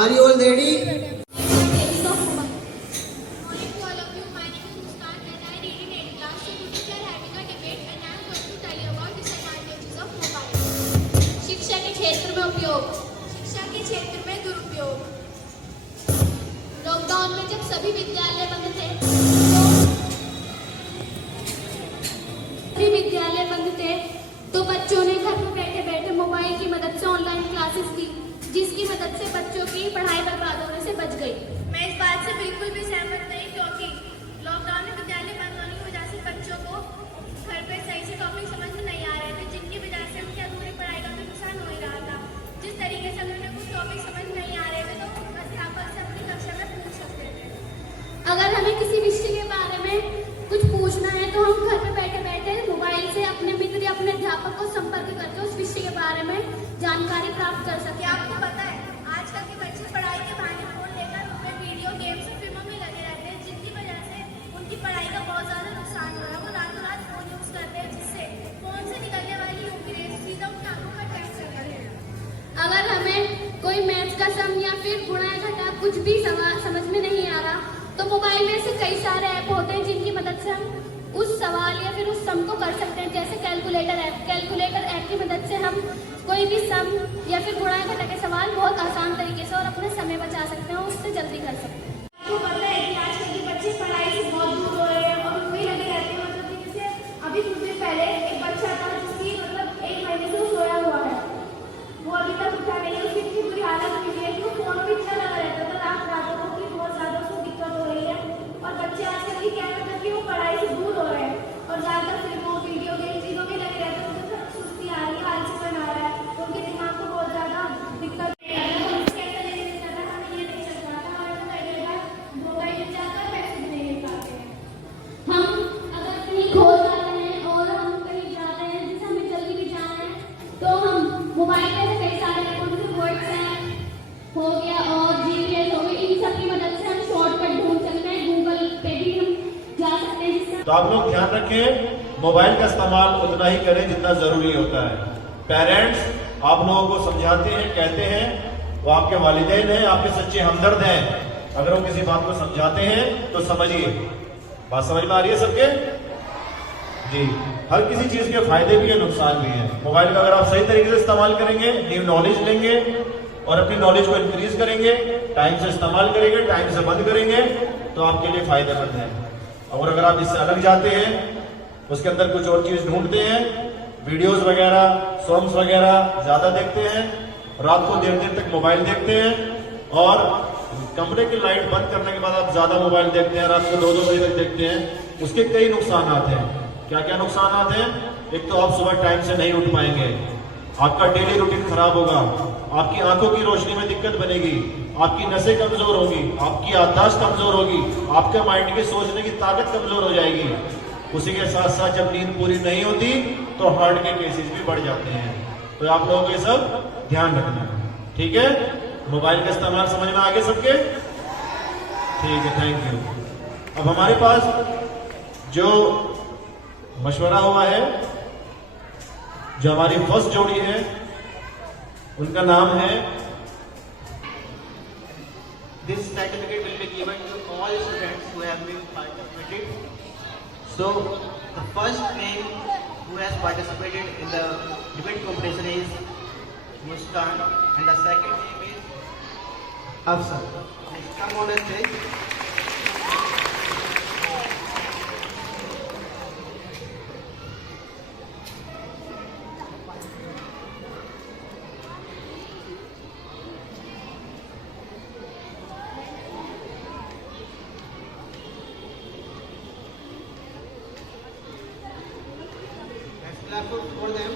Are you all ready? शिक्षा के क्षेत्र में उपयोग, शिक्षा के क्षेत्र में दुरुपयोग। लॉकडाउन में जब सभी विद्यालय बंद थे तो बच्चों ने घर पर बैठे बैठे मोबाइल की मदद से ऑनलाइन क्लासेस दी, जिसकी मदद से बच्चों की पढ़ाई बर्बाद होने से बच गई। मैं इस बात से बिल्कुल भी सहमत नहीं, क्योंकि लॉकडाउन में विद्यालय बंद होने की वजह से बच्चों को घर पे सही से टॉपिक समझ में नहीं आ रहे थे, जिनकी वजह से उनकी अधूरी पढ़ाई का भी नुकसान हो ही रहा था। जिस तरीके से उन्हें कुछ टॉपिक समझ नहीं आ रहे थे तो अध्यापक से अपनी कक्षा में पूछ सकते थे। अगर हमें किसी विषय के बारे में कुछ पूछना है तो हम घर पे बैठे बैठे मोबाइल से अपने मित्र या अपने अध्यापक को संपर्क करके उस विषय के बारे में जानकारी प्राप्त कर सकते हैं। आपको पता है आजकल के बच्चे पढ़ाई के बहाने फोन लेकर उनमें वीडियो गेम्स और फिल्मों में लगे रहते हैं, जिनकी वजह से उनकी पढ़ाई का बहुत ज्यादा नुकसान हो रहा है। वो रातों रात फोन यूज करते हैं, जिससे फोन से निकलने वाली यूवी रेज सीधा उनकी आंखों पर टच कर रहे हैं। अगर हमें कोई मैथ्स का सम या फिर गुणा घटा कुछ भी समझ में नहीं आ रहा तो मोबाइल में ऐसे कई सारे ऐप होते हैं जिनकी मदद से हम उस सवाल या फिर उस सम को कर सकते हैं। जैसे कैलकुलेटर ऐप की मदद से हम कोई भी सम या फिर गुणा घटा के सवाल बहुत आसान तरीके से और अपने समय बचा सकते हैं और उससे जल्दी कर सकते हैं। आपको पता है कि आजकल के बच्चे पढ़ाई से बहुत दूर हो रहे हैं और उनमें लगे रहते हैं। मतलब कि जैसे अभी कुछ दिन पहले एक बच्चा था जिसकी मतलब 1 महीने से वो सोया हुआ है, वो अभी तक उठा नहीं है। उसकी इतनी बुरी हालत हुई है कि वो फोन में इतना लगा रहता था रातों को कि बहुत ज्यादा उसको दिक्कत हो रही है। और बच्चे आजकल की क्या करते हैं कि वो पढ़ाई से दूर हो रहे हैं और ज्यादातर फिल्मों वीडियो गेम चीजों में लगे रहते हैं। उनको सुस्ती आ रही है, आलसीपन आ रहा है, उनके दिमाग को बहुत ज्यादा दिक्कत हम अगर कहीं खो जाते हैं और हम कहीं जाते हैं जिसे हमें जल्दी भी जाना है तो हम मोबाइल पे कई सारे व्हाट्सएप हो गया और जीपीएस हो गया, इन सब की मदद से हम शॉर्टकट ढूंढ सकते हैं। गूगल पे भी हम जा सकते हैं जिससे तो आप लोग ध्यान रखें, मोबाइल का इस्तेमाल उतना ही करें जितना जरूरी होता है। पेरेंट्स आप लोगों को समझाते हैं, कहते हैं, वो आपके वालिदैन हैं, आपके सच्चे हमदर्द हैं। अगर वो किसी बात को समझाते हैं तो समझिए। बात समझ में आ रही है सबके? जी, हर किसी चीज के फायदे भी है, नुकसान भी है। मोबाइल का अगर आप सही तरीके से इस्तेमाल करेंगे, न्यू नॉलेज लेंगे और अपनी नॉलेज को इंक्रीज करेंगे, टाइम से इस्तेमाल करेंगे, टाइम से बंद करेंगे, तो आपके लिए फायदेमंद है। और अगर आप इससे अलग जाते हैं, उसके अंदर कुछ और चीज ढूंढते हैं, वीडियोस वगैरह, सॉन्ग्स वगैरह ज्यादा देखते हैं, रात को देर देर तक मोबाइल देखते हैं और कमरे की लाइट बंद करने के बाद आप ज्यादा मोबाइल देखते हैं, रात को 2-2 बजे तक देखते हैं, उसके कई नुकसान हैं। क्या क्या नुकसान हैं? एक तो आप सुबह टाइम से नहीं उठ पाएंगे, आपका डेली रूटीन खराब होगा, आपकी आंखों की रोशनी में दिक्कत बनेगी, आपकी नसें कमजोर होगी, आपकी याददाश्त कमजोर होगी, आपके माइंड की सोचने की ताकत कमजोर हो जाएगी। उसी के साथ साथ जब नींद पूरी नहीं होती तो हार्ट के केसेस भी बढ़ जाते हैं। तो आप लोगों को ये सब ध्यान रखना है, ठीक है? मोबाइल का इस्तेमाल समझ में आ गए सबके? ठीक है, थैंक यू। अब हमारे पास जो मशवरा हुआ है, जो हमारी फर्स्ट जोड़ी है, उनका नाम है, This certificate will be given to all students who have been participated. So, the first name who has participated in the debate competition is Muskan, and the second name is Afsar. Please come on the stage. Clap for them.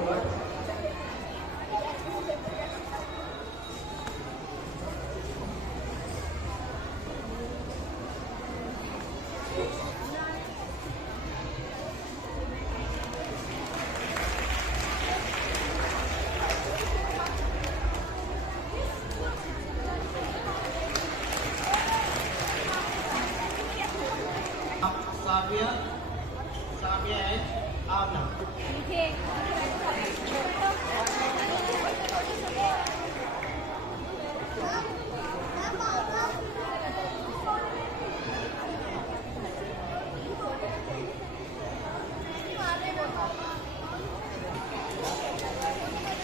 forward. Savia and Avna.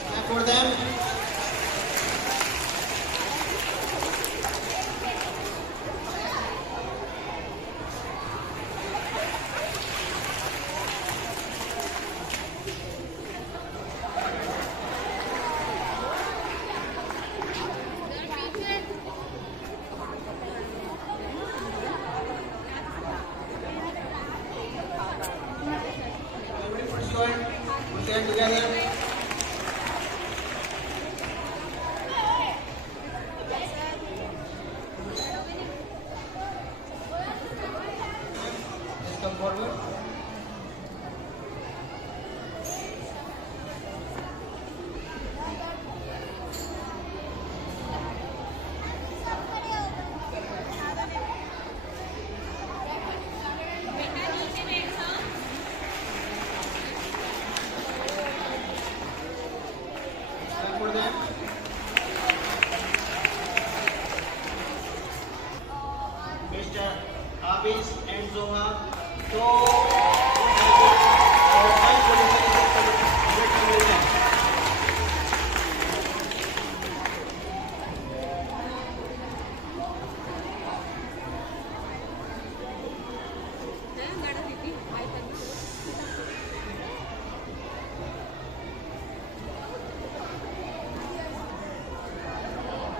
Clap for them. Everybody put your hand together. Let's come forward. Clap for them. Mr. Abis and Zoha. So